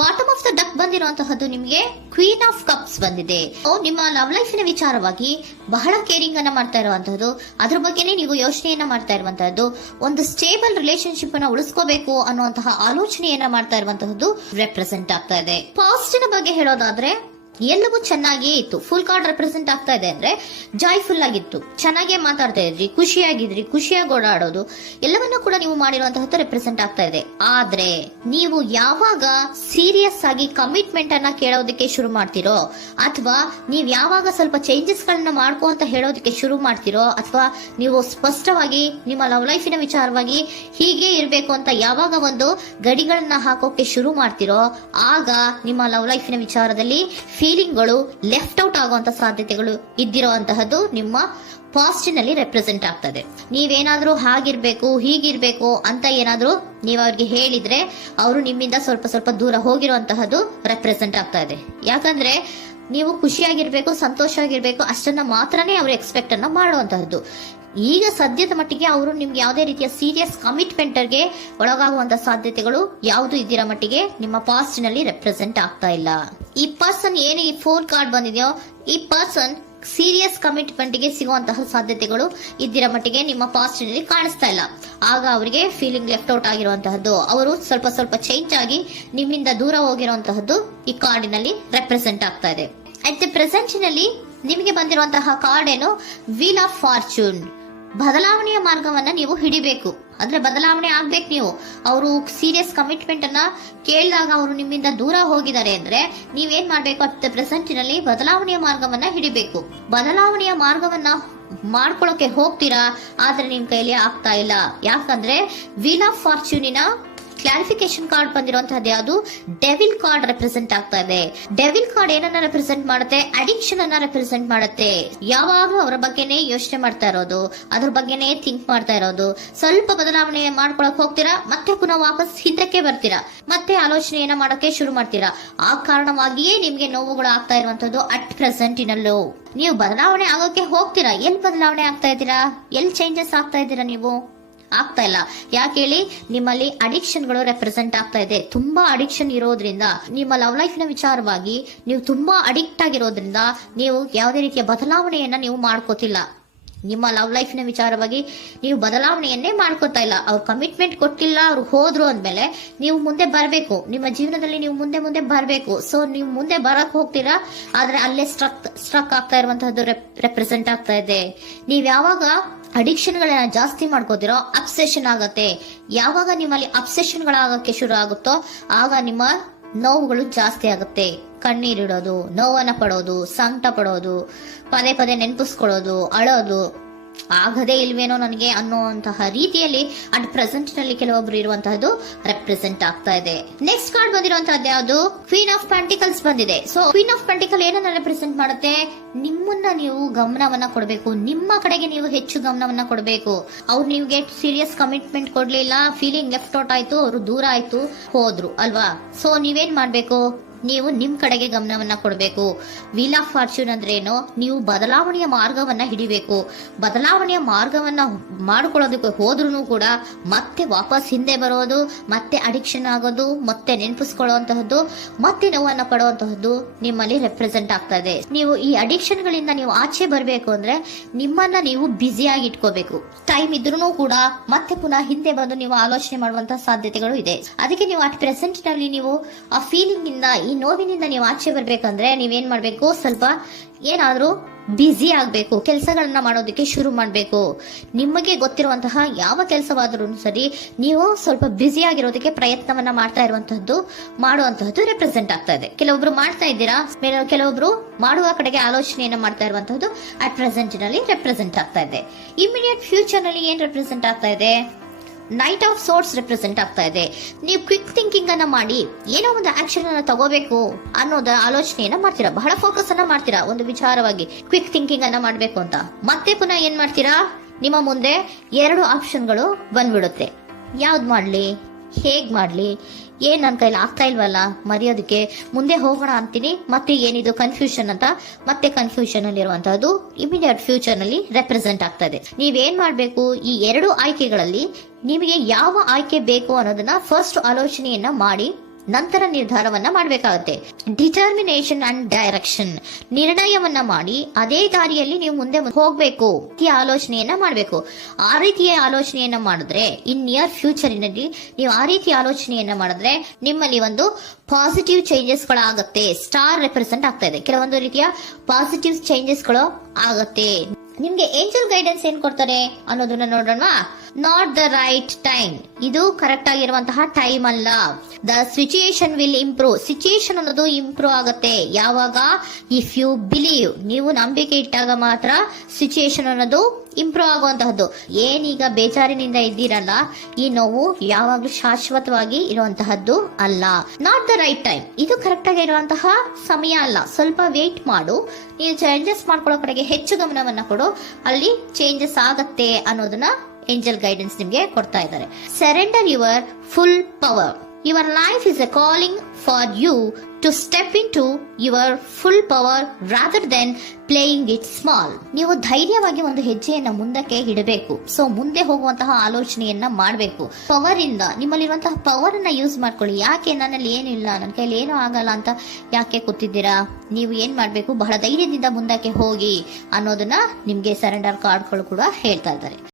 Bottom of the duck ಬಂದಿರುವಂತಹದ್ದು ನಿಮಗೆ queen of cups ಬಂದಿದೆ. ನಿಮ್ಮ ಲವ್ ಲೈಫಿನ ವಿಚಾರವಾಗಿ ಬಹಳ ಕೇರಿಂಗ್ ಅನ್ನ ಮಾಡ್ತಾ ಇರುವಂತಹದ್ದು, ಅದ್ರ ಬಗ್ಗೆನೇ ನೀವು ಯೋಚನೆಯನ್ನ ಮಾಡ್ತಾ ಇರುವಂತಹದ್ದು, ಒಂದು ಸ್ಟೇಬಲ್ ರಿಲೇಶನ್ಶಿಪ್ ಅನ್ನ ಉಳಿಸ್ಕೋಬೇಕು ಅನ್ನುವಂತಹ ಆಲೋಚನೆಯನ್ನ ಮಾಡ್ತಾ ಇರುವಂತಹದ್ದು ರೆಪ್ರೆಸೆಂಟ್ ಆಗ್ತಾ ಇದೆ. ಪಾಸ್ಟಿನ ಬಗ್ಗೆ ಹೇಳೋದಾದ್ರೆ ಎಲ್ಲವೂ ಚೆನ್ನಾಗಿಯೇ ಇತ್ತು. ಫುಲ್ ಕಾರ್ಡ್ ರೆಪ್ರೆಸೆಂಟ್ ಆಗ್ತಾ ಇದೆ ಅಂದ್ರೆ ಜಾಯ್ಫುಲ್ ಆಗಿತ್ತು, ಚೆನ್ನಾಗೇ ಮಾತಾಡ್ತಾ ಇದ್ರಿ, ಖುಷಿಯಾಗಿದ್ರಿ, ಖುಷಿಯಾಗಿ ಓಡಾಡೋದು ಎಲ್ಲವನ್ನೂ ಕೂಡ ನೀವು ಮಾಡಿರುವಂತಹದ್ದು ರೆಪ್ರೆಸೆಂಟ್ ಆಗ್ತಾ ಇದೆ. ಆದ್ರೆ ನೀವು ಯಾವಾಗ ಸೀರಿಯಸ್ ಆಗಿ ಕಮಿಟ್ಮೆಂಟ್ ಅನ್ನ ಕೇಳೋದಕ್ಕೆ ಶುರು ಮಾಡ್ತಿರೋ, ಅಥವಾ ನೀವ್ ಯಾವಾಗ ಸ್ವಲ್ಪ ಚೇಂಜಸ್ ಗಳನ್ನ ಮಾಡ್ಕೋ ಅಂತ ಹೇಳೋದಕ್ಕೆ ಶುರು ಮಾಡ್ತಿರೋ, ಅಥವಾ ನೀವು ಸ್ಪಷ್ಟವಾಗಿ ನಿಮ್ಮ ಲವ್ ಲೈಫಿನ ವಿಚಾರವಾಗಿ ಹೀಗೆ ಇರಬೇಕು ಅಂತ ಯಾವಾಗ ಒಂದು ಗಡಿಗಳನ್ನ ಹಾಕೋಕೆ ಶುರು ಮಾಡ್ತಿರೋ, ಆಗ ನಿಮ್ಮ ಲವ್ ಲೈಫಿನ ವಿಚಾರದಲ್ಲಿ ಫೀಲಿಂಗ್ಗಳು ಲೆಫ್ಟ್ ಔಟ್ ಆಗುವಂತ ಸಾಧ್ಯತೆಗಳು ಇದ್ದಿರುವಂತಹದ್ದು ನಿಮ್ಮ ಪಾಸ್ಟಿನಲ್ಲಿ ರೆಪ್ರೆಸೆಂಟ್ ಆಗ್ತದೆ. ನೀವೇನಾದ್ರೂ ಹಾಗಿರ್ಬೇಕು ಹೀಗಿರ್ಬೇಕು ಅಂತ ಏನಾದ್ರೂ ನೀವು ಅವ್ರಿಗೆ ಹೇಳಿದ್ರೆ ಅವರು ನಿಮ್ಮಿಂದ ಸ್ವಲ್ಪ ಸ್ವಲ್ಪ ದೂರ ಹೋಗಿರುವಂತಹದ್ದು ರೆಪ್ರೆಸೆಂಟ್ ಆಗ್ತಾ ಇದೆ. ಯಾಕಂದ್ರೆ ನೀವು ಖುಷಿಯಾಗಿರ್ಬೇಕು, ಸಂತೋಷ ಆಗಿರ್ಬೇಕು ಅಷ್ಟನ್ನ ಮಾತ್ರನೇ ಅವರು ಎಕ್ಸ್ಪೆಕ್ಟ್ ಅನ್ನ ಮಾಡುವಂತಹದ್ದು. ಈಗ ಸದ್ಯದ ಮಟ್ಟಿಗೆ ಅವರು ನಿಮ್ಗೆ ಯಾವುದೇ ರೀತಿಯ ಸೀರಿಯಸ್ ಕಮಿಟ್ಮೆಂಟ್ಗೆ ಒಳಗಾಗುವಂತ ಸಾಧ್ಯತೆಗಳು ಯಾವುದು ಇದ್ದಿರೋ ಮಟ್ಟಿಗೆ ನಿಮ್ಮ ಪಾಸ್ಟ್ ನಲ್ಲಿ ರೆಪ್ರೆಸೆಂಟ್ ಆಗ್ತಾ ಇಲ್ಲ. ಈ ಪರ್ಸನ್ ಏನು ಈ 4 ಕಾರ್ಡ್ ಬಂದಿದೆಯೋ, ಈ ಪರ್ಸನ್ ಸೀರಿಯಸ್ ಕಮಿಟ್ಮೆಂಟ್ ಗೆ ಸಿಗುವಂತಹ ಸಾಧ್ಯತೆಗಳು ಇದ್ದಿರೋ ಮಟ್ಟಿಗೆ ನಿಮ್ಮ ಪಾಸ್ಟ್ ನಲ್ಲಿ ಕಾಣಿಸ್ತಾ ಇಲ್ಲ. ಆಗ ಅವರಿಗೆ ಫೀಲಿಂಗ್ ಲೆಫ್ಟ್ ಔಟ್ ಆಗಿರುವಂತಹದ್ದು, ಅವರು ಸ್ವಲ್ಪ ಸ್ವಲ್ಪ ಚೇಂಜ್ ಆಗಿ ನಿಮ್ಮಿಂದ ದೂರ ಹೋಗಿರುವಂತಹದ್ದು ಈ ಕಾರ್ಡಿನಲ್ಲಿ ರೆಪ್ರೆಸೆಂಟ್ ಆಗ್ತಾ ಇದೆ. ಅಟ್ ದ ಪ್ರೆಸೆಂಟ್ ನಲ್ಲಿ ನಿಮಗೆ ಬಂದಿರುವಂತಹ ಕಾರ್ಡ್ ಏನು, ವೀಲ್ ಆಫ್ ಫಾರ್ಚೂನ್. ಬದಲಾವಣೆಯ ಮಾರ್ಗವನ್ನ ನೀವು ಹಿಡಿಬೇಕು, ಅಂದ್ರೆ ಬದಲಾವಣೆ ಆಗ್ಬೇಕು. ನೀವು ಅವರು ಸೀರಿಯಸ್ ಕಮಿಟ್ಮೆಂಟ್ ಅನ್ನ ಕೇಳಿದಾಗ ಅವರು ನಿಮ್ಮಿಂದ ದೂರ ಹೋಗಿದ್ದಾರೆ ಅಂದ್ರೆ ನೀವೇನ್ ಮಾಡ್ಬೇಕು, ಅಟ್ ದ ಪ್ರೆಸೆಂಟ್ ನಲ್ಲಿ ಬದಲಾವಣೆಯ ಮಾರ್ಗವನ್ನ ಹಿಡಿಬೇಕು. ಬದಲಾವಣೆಯ ಮಾರ್ಗವನ್ನ ಮಾಡ್ಕೊಳಕ್ಕೆ ಹೋಗ್ತೀರಾ, ಆದ್ರೆ ನಿಮ್ ಕೈಲಿ ಆಗ್ತಾ ಇಲ್ಲ. ಯಾಕಂದ್ರೆ ವೀಲ್ ಆಫ್ ಫಾರ್ಚೂನಿನ ಕ್ಲಾರಿಫಿಕೇಶನ್ ಕಾರ್ಡ್ ಬಂದಿರುವಂತಹದ್ದು ಯಾವುದು, ಡೆವಿಲ್ ಕಾರ್ಡ್ ರೆಪ್ರೆಸೆಂಟ್ ಆಗ್ತಾ ಇದೆ. ಡೆವಿಲ್ ಕಾರ್ಡ್ ಏನನ್ನ ರೆಪ್ರೆಸೆಂಟ್ ಮಾಡುತ್ತೆ, ಅಡಿಕ್ಷನ್ ಅನ್ನ ರೆಪ್ರೆಸೆಂಟ್ ಮಾಡುತ್ತೆ. ಯಾವಾಗ್ಲೂ ಅವರ ಬಗ್ಗೆನೇ ಯೋಚನೆ ಮಾಡ್ತಾ ಇರೋದು, ಅದ್ರ ಬಗ್ಗೆನೇ ಥಿಂಕ್ ಮಾಡ್ತಾ ಇರೋದು. ಸ್ವಲ್ಪ ಬದಲಾವಣೆ ಮಾಡ್ಕೊಳಕ್ ಹೋಗ್ತೀರಾ, ಮತ್ತೆ ಪುನಃ ವಾಪಸ್ ಹಿಂದಕ್ಕೆ ಬರ್ತೀರಾ, ಮತ್ತೆ ಆಲೋಚನೆಯನ್ನ ಮಾಡೋಕೆ ಶುರು ಮಾಡ್ತೀರಾ. ಆ ಕಾರಣವಾಗಿಯೇ ನಿಮ್ಗೆ ನೋವುಗಳು ಆಗ್ತಾ ಇರುವಂತದ್ದು ಅಟ್ ಪ್ರೆಸೆಂಟಿನಲ್ಲೂ. ನೀವು ಬದಲಾವಣೆ ಆಗೋಕೆ ಹೋಗ್ತೀರಾ, ಎಲ್ಲಿ ಬದಲಾವಣೆ ಆಗ್ತಾ ಇದ್ದೀರಾ, ಎಲ್ಲಿ ಚೇಂಜಸ್ ಆಗ್ತಾ ಇದ್ದೀರಾ, ನೀವು ಆಗ್ತಾ ಇಲ್ಲ. ಯಾಕೆ ಹೇಳಿ, ನಿಮ್ಮಲ್ಲಿ ಅಡಿಕ್ಷನ್ ಗಳು ರೆಪ್ರೆಸೆಂಟ್ ಆಗ್ತಾ ಇದೆ. ತುಂಬಾ ಅಡಿಕ್ಷನ್ ಇರೋದ್ರಿಂದ, ನಿಮ್ಮ ಲವ್ ಲೈಫ್ ನ ವಿಚಾರವಾಗಿ ನೀವು ತುಂಬಾ ಅಡಿಕ್ಟ್ ಆಗಿರೋದ್ರಿಂದ ನೀವು ಯಾವುದೇ ರೀತಿಯ ಬದಲಾವಣೆಯನ್ನ ನೀವು ಮಾಡ್ಕೋತಿಲ್ಲ. ನಿಮ್ಮ ಲವ್ ಲೈಫ್ ನ ವಿಚಾರವಾಗಿ ನೀವು ಬದಲಾವಣೆಯನ್ನೇ ಮಾಡ್ಕೋತಾ ಇಲ್ಲ. ಅವ್ರು ಕಮಿಟ್ಮೆಂಟ್ ಕೊಟ್ಟಿಲ್ಲ, ಅವ್ರು ಹೋದ್ರು ಅಂದ್ಮೇಲೆ ನೀವು ಮುಂದೆ ಬರಬೇಕು, ನಿಮ್ಮ ಜೀವನದಲ್ಲಿ ನೀವು ಮುಂದೆ ಮುಂದೆ ಬರಬೇಕು. ಸೊ ನೀವು ಮುಂದೆ ಬರಕ್ ಹೋಗ್ತೀರಾ, ಆದ್ರೆ ಅಲ್ಲೇ ಸ್ಟ್ರಕ್ ಆಗ್ತಾ ಇರುವಂತಹದ್ದು ರೆಪ್ರೆಸೆಂಟ್ ಆಗ್ತಾ ಇದೆ. ನೀವ್ ಯಾವಾಗ ಅಡಿಕ್ಷನ್ ಗಳನ್ನ ಜಾಸ್ತಿ ಮಾಡ್ಕೋತಿರೋ ಅಬ್ಸೆಷನ್ ಆಗತ್ತೆ. ಯಾವಾಗ ನಿಮ್ಮಲ್ಲಿ ಅಬ್ಸೆಷನ್ ಗಳಾಗಕ್ಕೆ ಶುರು ಆಗುತ್ತೋ ಆಗ ನಿಮ್ಮ ನೋವುಗಳು ಜಾಸ್ತಿ ಆಗುತ್ತೆ. ಕಣ್ಣೀರಿಡೋದು, ನೋವನ್ನ ಪಡೋದು, ಸಂಕಟ ಪಡೋದು, ಪದೇ ಪದೇ ನೆನಪಿಸ್ಕೊಳ್ಳೋದು, ಅಳೋದು, ಆಗದೇ ಇಲ್ವೇನೋ ನನಗೆ ಅನ್ನುವಂತಹ ರೀತಿಯಲ್ಲಿ ಅಟ್ ಪ್ರೆಸೆಂಟ್ ನಲ್ಲಿ ಕೆಲವೊಬ್ರು ಇರುವಂತಹದ್ದು ರೆಪ್ರೆಸೆಂಟ್ ಆಗ್ತಾ ಇದೆ. ನೆಕ್ಸ್ಟ್ ಕಾರ್ಡ್ ಬಂದಿರುವಂತಹದ್ದು ಯಾವುದು, ಕ್ವೀನ್ ಆಫ್ ಪೆಂಟಿಕಲ್ಸ್ ಬಂದಿದೆ. ಸೊ ಕ್ವೀನ್ ಆಫ್ ಪೆಂಟಿಕಲ್ ಏನನ್ನ ರೆಪ್ರೆಸೆಂಟ್ ಮಾಡುತ್ತೆ, ನಿಮ್ಮನ್ನ ನೀವು ಗಮನವನ್ನ ಕೊಡಬೇಕು, ನಿಮ್ಮ ಕಡೆಗೆ ನೀವು ಹೆಚ್ಚು ಗಮನವನ್ನ ಕೊಡಬೇಕು. ಅವ್ರು ನಿಮ್ಗೆ ಸೀರಿಯಸ್ ಕಮಿಟ್ಮೆಂಟ್ ಕೊಡ್ಲಿಲ್ಲ, ಫೀಲಿಂಗ್ ಲೆಫ್ಟ್ ಔಟ್ ಆಯ್ತು, ಅವರು ದೂರ ಆಯ್ತು, ಹೋದ್ರು ಅಲ್ವಾ. ಸೊ ನೀವೇನ್ ಮಾಡ್ಬೇಕು, ನೀವು ನಿಮ್ ಕಡೆಗೆ ಗಮನವನ್ನ ಕೊಡಬೇಕು. ವೀಲ್ ಆಫ್ ಫಾರ್ಚೂನ್ ಅಂದ್ರೆ ಏನು, ನೀವು ಬದಲಾವಣೆಯ ಮಾರ್ಗವನ್ನ ಹಿಡಿಬೇಕು. ಬದಲಾವಣೆಯ ಮಾರ್ಗವನ್ನ ಮಾಡ್ಕೊಳ್ಳೋದಕ್ಕೆ ಹೋದ್ರೂ ಕೂಡ ಮತ್ತೆ ವಾಪಸ್ ಹಿಂದೆ ಬರೋದು, ಮತ್ತೆ ಅಡಿಕ್ಷನ್ ಆಗೋದು, ಮತ್ತೆ ನೆನಪಿಸ್ಕೊಳ್ಳುವಂತಹದ್ದು, ಮತ್ತೆ ನೋವನ್ನ ಪಡುವಂತಹದ್ದು ನಿಮ್ಮಲ್ಲಿ ರೆಪ್ರೆಸೆಂಟ್ ಆಗ್ತಾ ಇದೆ. ನೀವು ಈ ಅಡಿಕ್ಷನ್ ಗಳಿಂದ ನೀವು ಆಚೆ ಬರಬೇಕು ಅಂದ್ರೆ ನಿಮ್ಮನ್ನ ನೀವು ಬ್ಯುಸಿಯಾಗಿ ಇಟ್ಕೋಬೇಕು. ಟೈಮ್ ಇದ್ರೂ ಕೂಡ ಮತ್ತೆ ಪುನಃ ಹಿಂದೆ ಬಂದು ನೀವು ಆಲೋಚನೆ ಮಾಡುವಂತಹ ಸಾಧ್ಯತೆಗಳು ಇದೆ. ಅದಕ್ಕೆ ನೀವು ಅಟ್ ಪ್ರೆಸೆಂಟ್ ನಲ್ಲಿ ನೀವು ಆ ಫೀಲಿಂಗ್ ಇಂದ, ಈ ನೋವಿನಿಂದ ನೀವು ಆಚೆ ಬರ್ಬೇಕಂದ್ರೆ ನೀವೇನ್ ಮಾಡ್ಬೇಕು, ಸ್ವಲ್ಪ ಏನಾದ್ರೂ ಬ್ಯುಸಿ ಆಗ್ಬೇಕು, ಕೆಲಸಗಳನ್ನ ಮಾಡೋದಕ್ಕೆ ಶುರು ಮಾಡ್ಬೇಕು. ನಿಮಗೆ ಗೊತ್ತಿರುವಂತಹ ಯಾವ ಕೆಲಸವಾದ್ರೂ ಸರಿ, ನೀವು ಸ್ವಲ್ಪ ಬ್ಯುಸಿ ಆಗಿರೋದಕ್ಕೆ ಪ್ರಯತ್ನವನ್ನ ಮಾಡ್ತಾ ಇರುವಂತಹದ್ದು, ಮಾಡುವಂತಹದ್ದು ರೆಪ್ರೆಸೆಂಟ್ ಆಗ್ತಾ ಇದೆ. ಕೆಲವೊಬ್ರು ಮಾಡ್ತಾ ಇದ್ದೀರಾ, ಕೆಲವೊಬ್ರು ಮಾಡುವ ಕಡೆಗೆ ಆಲೋಚನೆಯನ್ನ ಮಾಡ್ತಾ ಇರುವಂತಹದ್ದು ಅಟ್ ಪ್ರೆಸೆಂಟ್ ನಲ್ಲಿ ರೆಪ್ರೆಸೆಂಟ್ ಆಗ್ತಾ ಇದೆ. ಇಮಿಡಿಯೇಟ್ ಫ್ಯೂಚರ್ ನಲ್ಲಿ ಏನ್ ರೆಪ್ರೆಸೆಂಟ್ ಆಗ್ತಾ ಇದೆ, ನೈಟ್ ಆಫ್ ಸೋರ್ಟ್ಸ್ ರೆಪ್ರೆಸೆಂಟ್ ಆಗ್ತಾ ಇದೆ. ನೀವು ಕ್ವಿಕ್ ಥಿಂಕಿಂಗ್ ಅನ್ನ ಮಾಡಿ ಏನೋ ಒಂದು ಆಕ್ಷನ್ ಅನ್ನ ತಗೋಬೇಕು ಅನ್ನೋದ ಆಲೋಚನೆಯನ್ನ ಮಾಡ್ತೀರಾ, ಬಹಳ ಫೋಕಸ್ ಅನ್ನ ಮಾಡ್ತೀರಾ ಒಂದು ವಿಚಾರವಾಗಿ, ಕ್ವಿಕ್ ಥಿಂಕಿಂಗ್ ಅನ್ನ ಮಾಡ್ಬೇಕು ಅಂತ. ಮತ್ತೆ ಪುನಃ ಏನ್ ಮಾಡ್ತೀರಾ, ನಿಮ್ಮ ಮುಂದೆ 2 ಆಪ್ಷನ್ಗಳು ಬಂದ್ಬಿಡುತ್ತೆ. ಯಾವ್ದು ಮಾಡ್ಲಿ, ಹೇಗ್ ಮಾಡ್ಲಿ, ಏನ್ ನನ್ನ ಕೈಲಿ ಆಗ್ತಾ ಇಲ್ವಲ್ಲ ಮರೆಯೋದಕ್ಕೆ, ಮುಂದೆ ಹೋಗೋಣ ಅಂತೀನಿ, ಮತ್ತೆ ಏನಿದು ಕನ್ಫ್ಯೂಷನ್ ಅಂತ ಮತ್ತೆ ಕನ್ಫ್ಯೂಷನ್ ಅಲ್ಲಿ ಇರುವಂತಹದ್ದು ಇಮಿಡಿಯೇಟ್ ಫ್ಯೂಚರ್ ನಲ್ಲಿ ರೆಪ್ರೆಸೆಂಟ್ ಆಗ್ತಾ ಇದೆ. ನೀವೇನ್ ಮಾಡ್ಬೇಕು, ಈ 2 ಆಯ್ಕೆಗಳಲ್ಲಿ ನಿಮಗೆ ಯಾವ ಆಯ್ಕೆ ಬೇಕು ಅನ್ನೋದನ್ನ ಫಸ್ಟ್ ಆಲೋಚನೆಯನ್ನ ಮಾಡಿ ನಂತರ ನಿರ್ಧಾರವನ್ನ ಮಾಡಬೇಕಾಗುತ್ತೆ. ಡಿಟರ್ಮಿನೇಷನ್ ಅಂಡ್ ಡೈರೆಕ್ಷನ್, ನಿರ್ಣಯವನ್ನ ಮಾಡಿ ಅದೇ ದಾರಿಯಲ್ಲಿ ನೀವು ಮುಂದೆ ಹೋಗ್ಬೇಕು. ಈ ಆಲೋಚನೆಯನ್ನ ಮಾಡಬೇಕು. ಆ ರೀತಿಯ ಆಲೋಚನೆಯನ್ನ ಮಾಡಿದ್ರೆ ಇನ್ ನಿಯರ್ ಫ್ಯೂಚರಿನಲ್ಲಿ ನೀವು ಆ ರೀತಿಯ ಆಲೋಚನೆಯನ್ನ ಮಾಡಿದ್ರೆ ನಿಮ್ಮಲ್ಲಿ ಒಂದು ಪಾಸಿಟಿವ್ ಚೇಂಜಸ್ ಗಳಾಗತ್ತೆ. ಸ್ಟಾರ್ ರೆಪ್ರೆಸೆಂಟ್ ಆಗ್ತಾ ಇದೆ, ಕೆಲವೊಂದು ರೀತಿಯ ಪಾಸಿಟಿವ್ ಚೇಂಜಸ್ ಗಳು ಆಗತ್ತೆ. ನಿಮ್ಗೆ ಏಂಜಲ್ ಗೈಡೆನ್ಸ್ ಏನ್ ಕೊಡ್ತಾರೆ ಅನ್ನೋದನ್ನ ನೋಡೋಣ. ನಾಟ್ ದ ರೈಟ್ ಟೈಮ್, ಇದು ಕರೆಕ್ಟ್ ಆಗಿರುವಂತಹ ಟೈಮ್ ಅಲ್ಲ. The situation will improve, situation ಅನ್ನೋದು ಇಂಪ್ರೂವ್ ಆಗುತ್ತೆ ಯಾವಾಗ, ಇಫ್ ಯು ಬಿಲೀವ್, ನೀವು ನಂಬಿಕೆ ಇಟ್ಟಾಗ ಮಾತ್ರ ಸಿಚುಯೇಷನ್ ಅನ್ನೋದು ಇಂಪ್ರೂವ್ ಆಗುವಂತಹದ್ದು. ಏನೀಗ ಬೇಜಾರಿನಿಂದ ಇದ್ದೀರಲ್ಲ, ಈ ನೋವು ಯಾವಾಗ್ಲೂ ಶಾಶ್ವತವಾಗಿ ಇರುವಂತಹದ್ದು ಅಲ್ಲ. ನಾಟ್ ದ ರೈಟ್ ಟೈಮ್, ಇದು ಕರೆಕ್ಟ್ ಆಗಿ ಇರುವಂತಹ ಸಮಯ ಅಲ್ಲ. ಸ್ವಲ್ಪ ವೇಟ್ ಮಾಡು, ನೀವು ಚೇಂಜಸ್ ಮಾಡ್ಕೊಳ್ಳೋ ಕಡೆಗೆ ಹೆಚ್ಚು ಗಮನವನ್ನ ಕೊಡು, ಅಲ್ಲಿ ಚೇಂಜಸ್ ಆಗತ್ತೆ ಅನ್ನೋದನ್ನ ಏಂಜಲ್ ಗೈಡೆನ್ಸ್ ನಿಮ್ಗೆ ಕೊಡ್ತಾ ಇದ್ದಾರೆ. Surrender your full power. Your life is a calling for you to step into your full power rather than playing it small. ನೀವು ಧೈರ್ಯವಾಗಿ ಒಂದು ಹೆಜ್ಜೆಯನ್ನ ಮುಂದಕ್ಕೆ ಇಡಬೇಕು. ಸೊ ಮುಂದೆ ಹೋಗುವಂತಹ ಆಲೋಚನೆಯನ್ನ ಮಾಡಬೇಕು. ಪವರ್ ಇಂದ, ನಿಮ್ಮಲ್ಲಿರುವಂತಹ ಪವರ್ ಅನ್ನ ಯೂಸ್ ಮಾಡ್ಕೊಳ್ಳಿ. ಯಾಕೆ ನನ್ನಲ್ಲಿ ಏನಿಲ್ಲ, ನನ್ನ ಕೈಲಿ ಏನೂ ಆಗಲ್ಲ ಅಂತ ಯಾಕೆ ಕೂತಿದ್ದೀರಾ? ನೀವು ಏನ್ ಮಾಡ್ಬೇಕು, ಬಹಳ ಧೈರ್ಯದಿಂದ ಮುಂದಕ್ಕೆ ಹೋಗಿ ಅನ್ನೋದನ್ನ ನಿಮ್ಗೆ ಸರೆಂಡರ್ ಕಾರ್ಡ್ಗಳು ಕೂಡ ಹೇಳ್ತಾ ಇದ್ದಾರೆ.